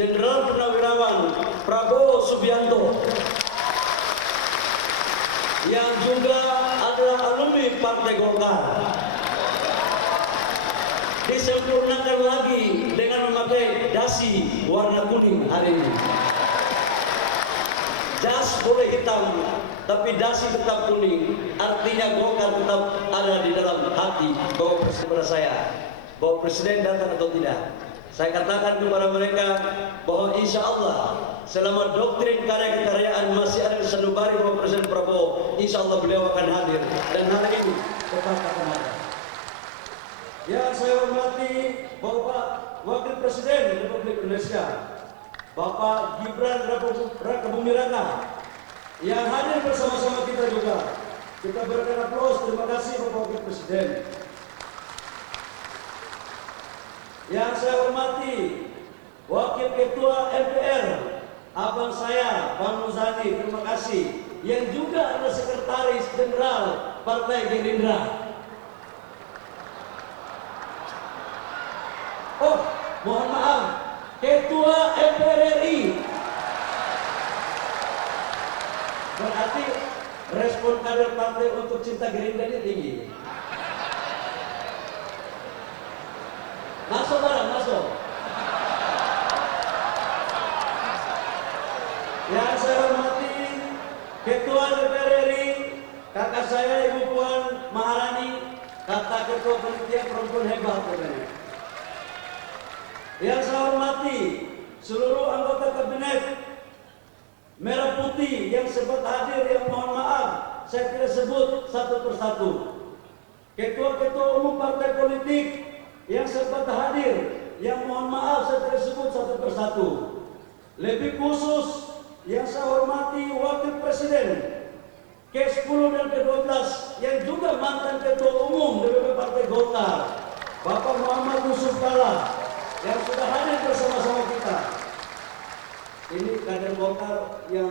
Jenderal Purnawirawan Prabowo Subianto yang juga adalah alumni Partai Golkar. Disempurnakan lagi dengan memakai dasi warna kuning hari ini. Jas boleh hitam, tapi dasi tetap kuning. Artinya Golkar tetap ada di dalam hati Bapak Presiden kepada saya. Bapak Presiden datang atau tidak, saya katakan kepada mereka bahwa insya Allah selama doktrin karya-kekaryaan masih ada di sanubari Bapak Presiden Prabowo, insya Allah beliau akan hadir. Dan hari ini tetap akan ada. Yang saya hormati Bapak Wakil Presiden Republik Indonesia, Bapak Gibran Rakabuming Raka, yang hadir bersama-sama kita juga. Kita berikan aplaus. Terima kasih Bapak Wakil Presiden. Yang saya hormati Wakil Ketua MPR, abang saya Bang Muzani, terima kasih. Yang juga adalah Sekretaris Jenderal Partai Gerindra. Oh, mohon maaf, Ketua MPR RI. Berarti respon kader partai untuk cinta Gerindra ini tinggi. Masuk barang, masuk. Yang saya hormati Ketua DPR RI, kakak saya Ibu Puan Maharani, kata Ketua Panitia Perempuan Hebat katanya. Yang saya hormati seluruh anggota kabinet Merah Putih yang sempat hadir, yang mohon maaf saya tidak sebut satu persatu. Ketua-ketua umum partai politik yang sempat hadir, yang mohon maaf saya tidak sebut satu persatu. Lebih khusus yang saya hormati Wakil Presiden ke-10 dan ke-12 yang juga mantan Ketua Umum DPP Partai Golkar, Bapak Muhammad Yusuf Kalla, yang sudah hadir bersama-sama kita. Ini kader Golkar yang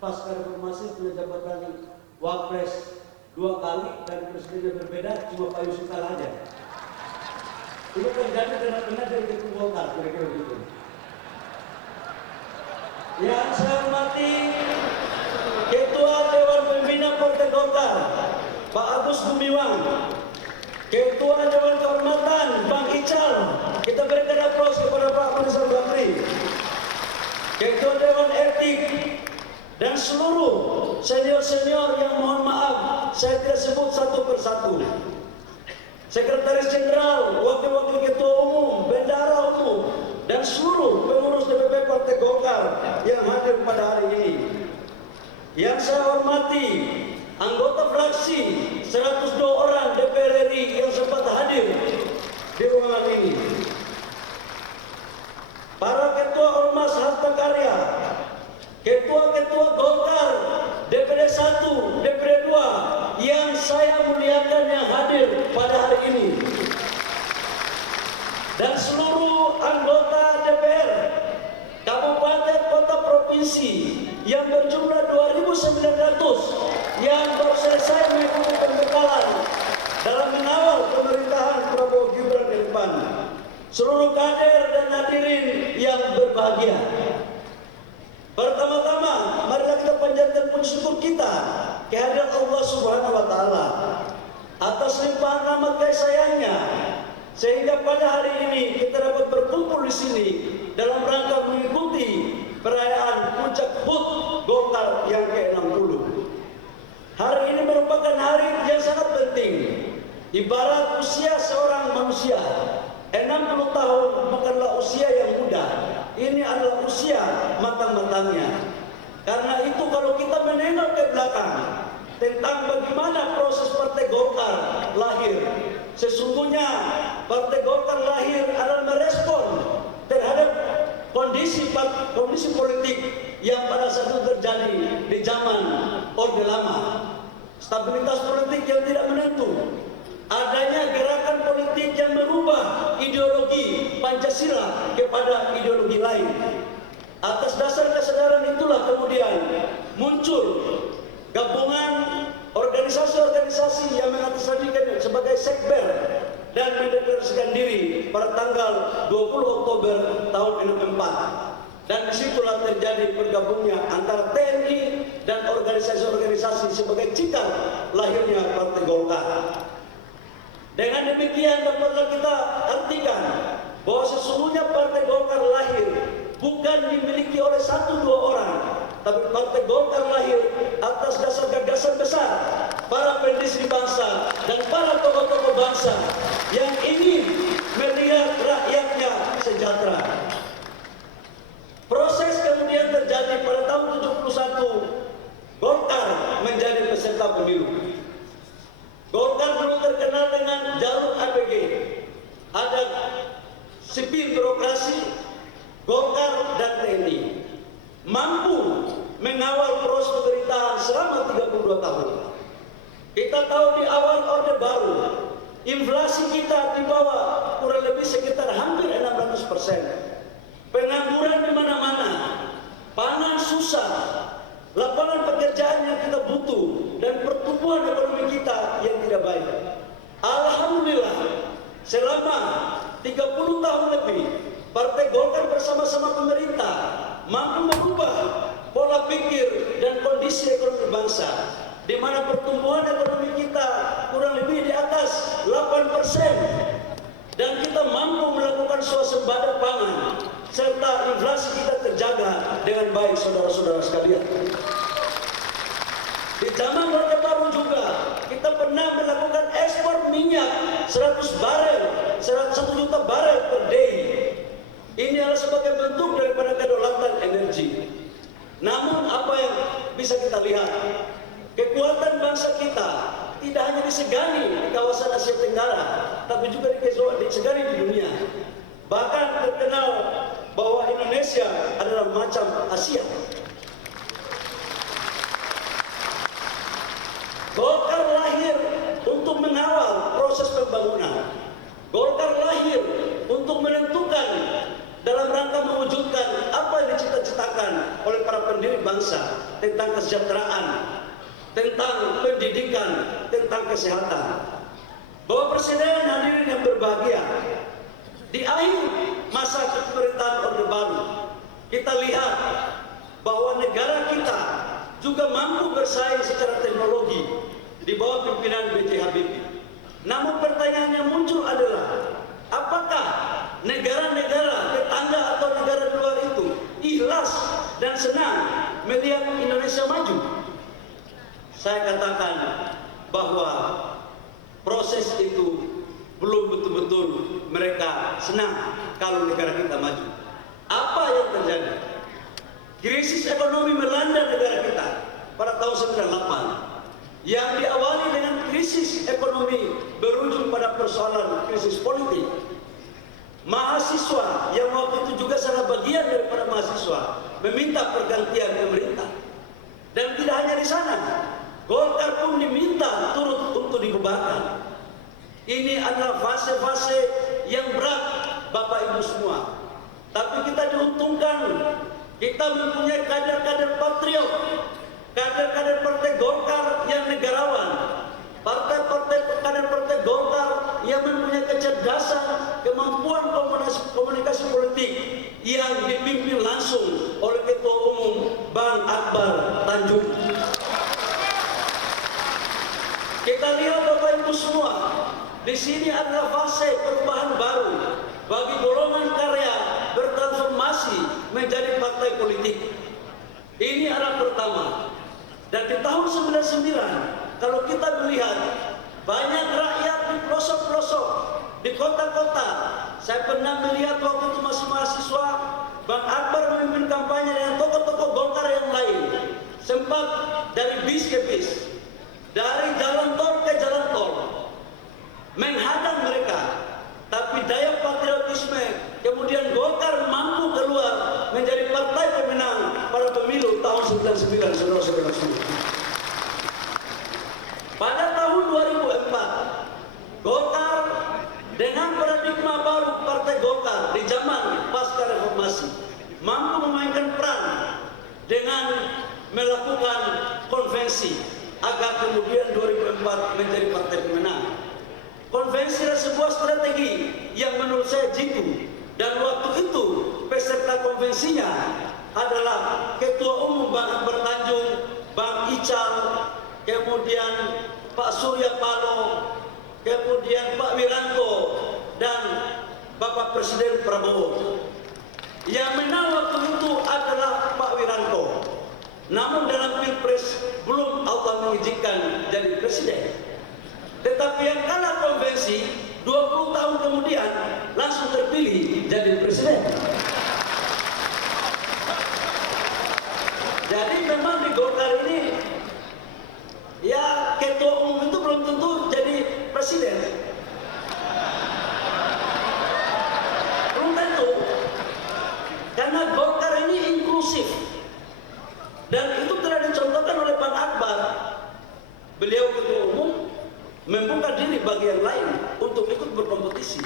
pasca reformasi punya jabatan Wapres 2 kali dan presidennya berbeda, cuma Pak Yusuf Kalla aja. Itu terjadi karena benar dari Ketua Golkar, kira-kira begitu. Yang saya hormati Ketua Dewan Pembina Partai Golkar, Pak Agus Gumiwang, Ketua Dewan Kehormatan Bang Ical, kita berikan aplaus kepada Pak Manisar Bakri, Ketua Dewan Etik, dan seluruh senior-senior yang mohon maaf saya tidak sebut satu persatu. Sekretaris Jenderal, Wakil-Wakil Ketua Umum, Bendahara Umum, dan seluruh pengurus DPP Partai Golkar yang hadir pada hari ini. Yang saya hormati anggota fraksi 102 orang DPR RI yang sempat hadir di ruangan ini. Para ketua ormas harta karya, ketua-ketua Golkar DPD 1, DPD 2 yang saya muliakan yang hadir pada hari ini, dan seluruh anggota DPR kabupaten kota provinsi yang berjumlah 2.900 yang baru selesai mengikuti pembekalan dalam mengawal pemerintahan Prabowo Gibran ke depan. Seluruh kader dan hadirin yang berbahagia, pertama-tama marilah kita panjatkan puji syukur kita kehadirat Allah Subhanahu wa taala atas limpahan rahmat kasih sayangnya sehingga pada hari ini kita dapat berkumpul di sini dalam rangka mengikuti perayaan puncak HUT Golkar yang ke-60. Hari ini merupakan hari yang sangat penting. Ibarat usia seorang manusia, 60 tahun bukanlah usia yang muda. Ini adalah usia matang-matangnya. Karena itu kalau kita menengok ke belakang tentang bagaimana proses Partai Golkar lahir, sesungguhnya Partai Golkar lahir adalah merespon terhadap kondisi politik yang pada saat itu terjadi di zaman Orde Lama. Stabilitas politik yang tidak menentu, adanya gerakan politik yang merubah ideologi Pancasila kepada ideologi lain. Atas dasar kesadaran itulah kemudian muncul gabungan organisasi-organisasi yang mengatasnamakan sebagai sekber dan mendeklarasikan diri pada tanggal 20 Oktober tahun 2004. Dan disitulah terjadi bergabungnya antara TNI dan organisasi-organisasi sebagai cikal lahirnya Partai Golkar. Dengan demikian dapatlah kita artikan bahwa sesungguhnya Partai Golkar lahir bukan dimiliki oleh 1-2 orang, tapi Partai Golkar lahir atas dasar gagasan besar para pendiri bangsa dan para tokoh-tokoh bangsa yang ingin melihat rakyatnya sejahtera. Proses kemudian terjadi pada tahun 71, Golkar menjadi peserta pemilu. Golkar dulu terkenal dengan jalur ABG, ada sipil birokrasi, Golkar dan TNI, mampu mengawal proses pemerintahan selama 32 tahun. Kita tahu di awal Orde Baru, inflasi kita di bawah kurang lebih sekitar hampir 600%. Pengangguran di mana-mana, pangan susah, lapangan pekerjaan yang kita butuh, dan pertumbuhan ekonomi kita yang tidak baik. Alhamdulillah, selama 30 tahun lebih, Partai Golkar bersama-sama pemerintah mampu merubah pola pikir dan kondisi ekonomi bangsa, di mana pertumbuhan ekonomi kita kurang lebih di atas 8%, dan kita mampu melakukan swasembada pangan, serta inflasi kita terjaga dengan baik, saudara-saudara sekalian. Di zaman Orde Baru juga kita pernah melakukan ekspor minyak 100 barel, 1 juta barel per day. Ini adalah sebagai bentuk daripada kedaulatan energi. Namun apa yang bisa kita lihat, kekuatan bangsa kita tidak hanya disegani di kawasan Asia Tenggara, tapi juga disegani di dunia. Bahkan terkenal bahwa Indonesia adalah macam Asia. Golkar lahir untuk mengawal proses pembangunan. Golkar lahir untuk menentukan dalam rangka mewujudkan apa yang dicita-citakan oleh para pendiri bangsa tentang kesejahteraan, tentang pendidikan, tentang kesehatan. Bapak Presiden hadirin yang berbahagia, di akhir masa kepemerintahan Orde Baru, kita lihat bahwa negara kita juga mampu bersaing secara teknologi di bawah pimpinan B.J. Habibie. Namun pertanyaan yang muncul adalah, apakah negara-negara tetangga atau negara luar itu ikhlas dan senang melihat Indonesia maju? Saya katakan bahwa proses itu belum betul-betul mereka senang kalau negara kita maju. Apa yang terjadi? Krisis ekonomi melanda negara kita pada tahun 98, yang diawali dengan krisis ekonomi berujung pada persoalan krisis politik. Mahasiswa yang waktu itu juga salah bagian daripada mahasiswa meminta pergantian pemerintah. Dan tidak hanya di sana, Golkar pun diminta turut untuk dibubarkan. Ini adalah fase-fase yang berat, Bapak Ibu semua. Tapi kita diuntungkan, kita mempunyai kader-kader patriot, kader-kader Partai Golkar yang negarawan, kader Partai Golkar yang mempunyai kecerdasan, kemampuan komunikasi politik yang dipimpin langsung oleh Ketua Umum Bang Akbar Tanjung. Kita lihat Bapak Ibu semua, di sini adalah fase perubahan baru bagi golongan karya bertransformasi menjadi partai politik. Ini adalah pertama. Dan di tahun 99, kalau kita melihat banyak rakyat di pelosok-pelosok, di kota-kota, saya pernah melihat waktu itu masih mahasiswa, Bang Akbar memimpin kampanye dengan tokoh-tokoh Golkar yang lain, sempat dari bis ke bis, dari jalan tol ke jalan tol, menghadang mereka. Tapi daya patriotisme, kemudian Golkar mampu keluar menjadi partai pemenang pada pemilu tahun 99, saudara-saudara semua. Pada tahun 2004, Golkar dengan paradigma baru Partai Golkar di zaman pasca reformasi mampu memainkan peran dengan melakukan konvensi agar kemudian 2004 menjadi partai pemenang. Konvensi adalah sebuah strategi yang menurut saya jitu. Dan waktu itu peserta konvensinya adalah Ketua Umum Bang Bertanjung, Bang Ical, kemudian Pak Surya Paloh, kemudian Pak Wiranto, dan Bapak Presiden Prabowo. Yang menang waktu itu adalah Pak Wiranto. Namun dalam Pilpres belum Allah mengizinkan jadi presiden. Tetapi yang kalah konvensi 20 tahun kemudian langsung terpilih jadi presiden. Jadi memang di Golkar ini ya ketua umum itu belum tentu jadi presiden. Belum tentu. Karena Golkar ini inklusif. Dan itu telah dicontohkan oleh Bang Akbar. Beliau ketua umum membuka diri bagi yang lain untuk ikut berkompetisi.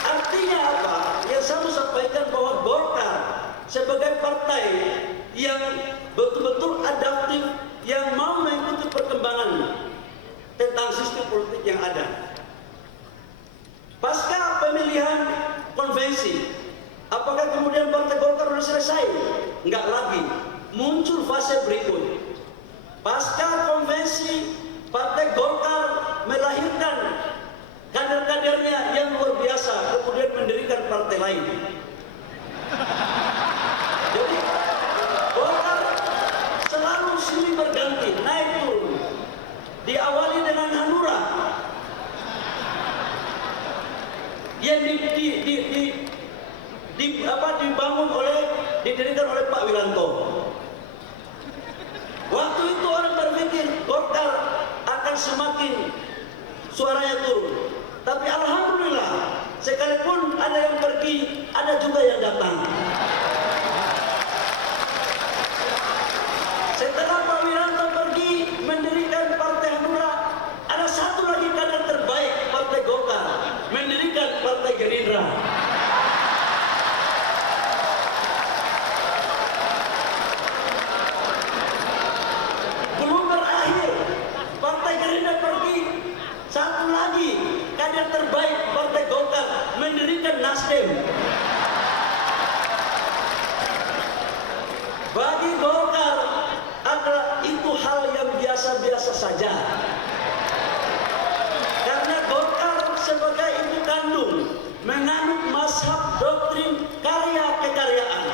Artinya apa? Yang saya mau sampaikan bahwa Golkar sebagai partai yang betul-betul adaptif, yang mau mengikuti perkembangan tentang sistem politik yang ada. Pasca pemilihan konvensi, apakah kemudian partai Golkar sudah selesai? Enggak lagi. Muncul fase berikut. Pasca konvensi, Partai Golkar melahirkan kader-kadernya yang luar biasa, kemudian mendirikan partai lain. Jadi Golkar selalu silih berganti, naik turun. Diawali dengan Hanura yang didirikan oleh Pak Wiranto. Waktu itu orang berpikir Golkar akan semakin suaranya turun. Tapi alhamdulillah, sekalipun ada yang pergi, ada juga yang datang. Setelah Pak Wiranto pergi mendirikan Partai Hanura, ada satu lagi kader terbaik Partai Golkar, mendirikan Partai Gerindra. Satu lagi kader terbaik Partai Golkar mendirikan Nasdem. Bagi Golkar adalah itu hal yang biasa-biasa saja. Karena Golkar sebagai ibu kandung menganut mazhab doktrin karya kekaryaan.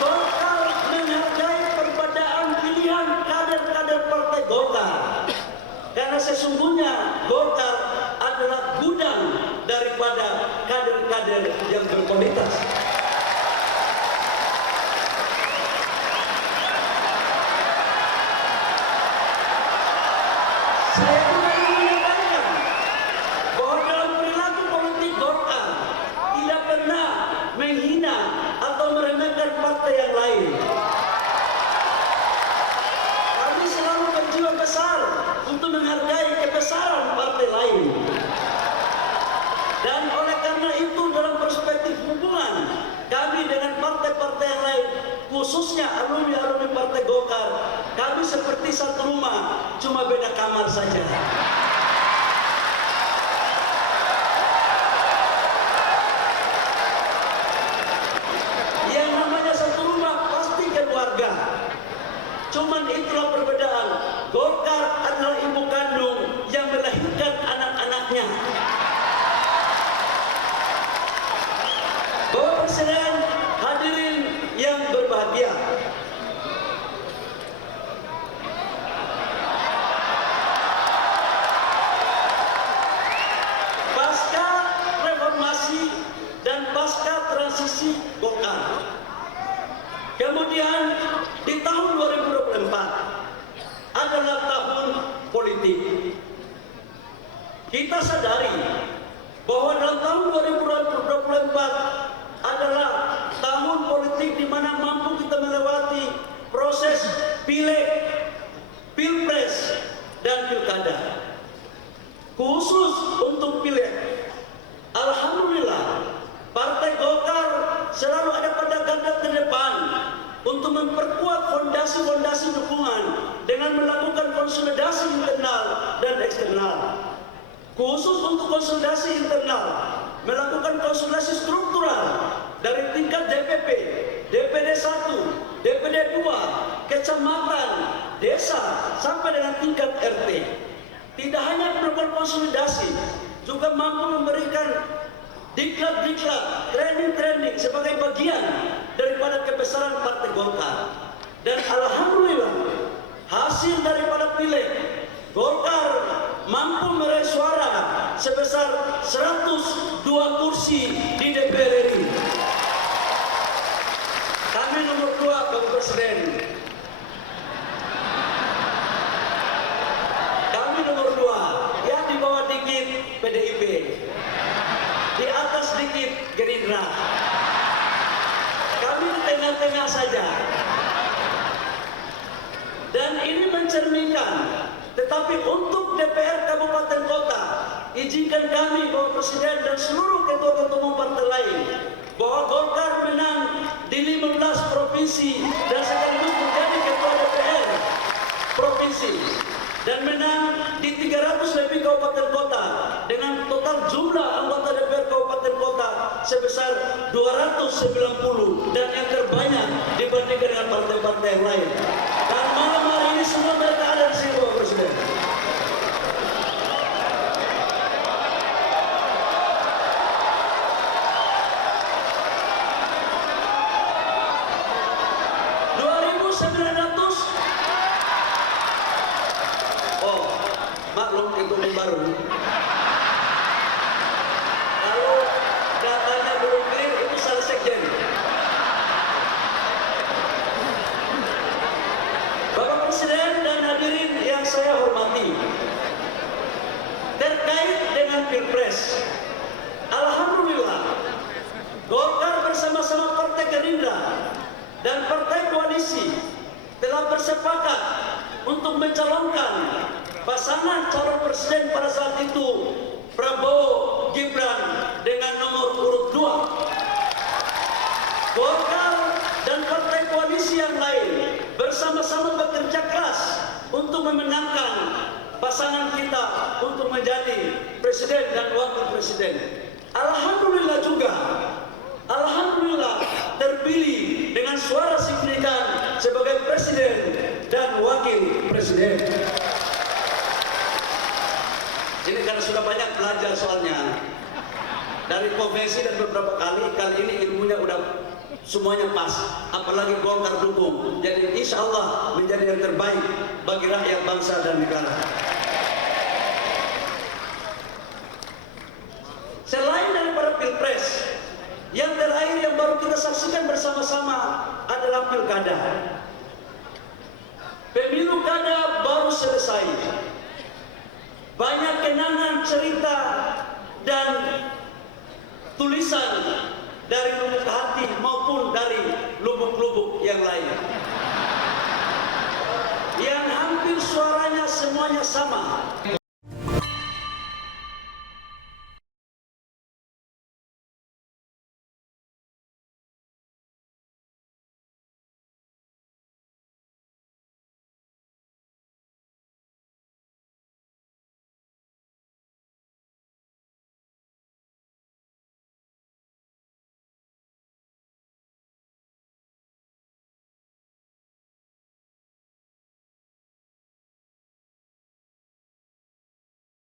Golkar menghargai perbedaan pilihan kader-kader Partai Golkar. Karena sesungguhnya Golkar adalah gudang daripada kader-kader yang berkualitas. Saya juga ingin menyampaikan bahwa dalam perilaku politik Golkar tidak pernah menghina atau meremehkan partai yang lain. Kami selalu berjiwa besar untuk menghargai kebesaran partai lain. Dan oleh karena itu dalam perspektif hubungan kami dengan partai-partai yang lain, khususnya alumni-alumni Partai Golkar, kami seperti satu rumah, cuma beda kamar saja. Yang namanya satu rumah pasti keluarga. Cuman itulah perbedaan. Golkar adalah ibu kandung yang melahirkan anak-anaknya. Bapak Presiden, hadirin yang berbahagia. Pasca reformasi dan pasca transisi Golkar, kemudian di tahun 2024 adalah tahun politik. Kita sadari bahwa dalam tahun 2024 adalah tahun politik di mana mampu kita melewati proses pileg, pilpres, dan pilkada. Khusus untuk pileg, alhamdulillah Partai Golkar selalu ada pada garda terdepan untuk memperkuat fondasi-fondasi dukungan konsolidasi internal, melakukan konsolidasi struktural dari tingkat DPP, DPD 1, DPD 2, kecamatan, desa, sampai dengan tingkat RT. Tidak hanya melakukan konsolidasi, juga mampu memberikan diklat-diklat, training-training sebagai bagian daripada kebesaran Partai Golkar. Dan alhamdulillah, hasil daripada pileg, Golkar mampu meraih suara sebesar 102 kursi di DPR RI. Kami nomor 2, Bapak Presiden. Kami nomor 2, ya di bawah dikit PDIP, di atas dikit Gerindra. Kami di tengah-tengah saja. Dan ini mencerminkan, tetapi untuk DPR Kabupaten Kota, izinkan kami Bapak Presiden dan seluruh ketua-ketua umum partai lain bahwa Golkar menang di 15 provinsi dan sekaligus menjadi ketua DPR provinsi dan menang di 300 lebih kabupaten kota dengan total jumlah anggota DPR kabupaten kota sebesar 290 dan yang terbanyak dibandingkan dengan partai-partai yang lain. Dan malam hari ini semua mereka ada di sini, Bapak Presiden. Maklum itu baru. Kalau datanya belum clear itu salah sekjen. Bapak Presiden dan hadirin yang saya hormati, terkait dengan Pilpres, alhamdulillah Golkar bersama-sama Partai Gerindra dan Partai Koalisi telah bersepakat untuk mencalonkan pasangan calon presiden pada saat itu Prabowo Gibran dengan nomor urut 2. Golkar dan partai koalisi yang lain bersama-sama bekerja keras untuk memenangkan pasangan kita untuk menjadi presiden dan wakil presiden. Alhamdulillah juga, alhamdulillah terpilih dengan suara signifikan sebagai presiden dan wakil presiden. Ini karena sudah banyak belajar soalnya dari konvensi dan beberapa kali ini ilmunya udah semuanya pas, apalagi Golkar dukung. Jadi insya Allah menjadi yang terbaik bagi rakyat bangsa dan negara. Selain daripada Pilpres, yang terakhir yang baru kita saksikan bersama-sama adalah Pilkada. Pemilu kada baru selesai. Banyak kenangan, cerita, dan tulisan dari lubuk hati maupun dari lubuk-lubuk yang lain. Yang hampir suaranya semuanya sama.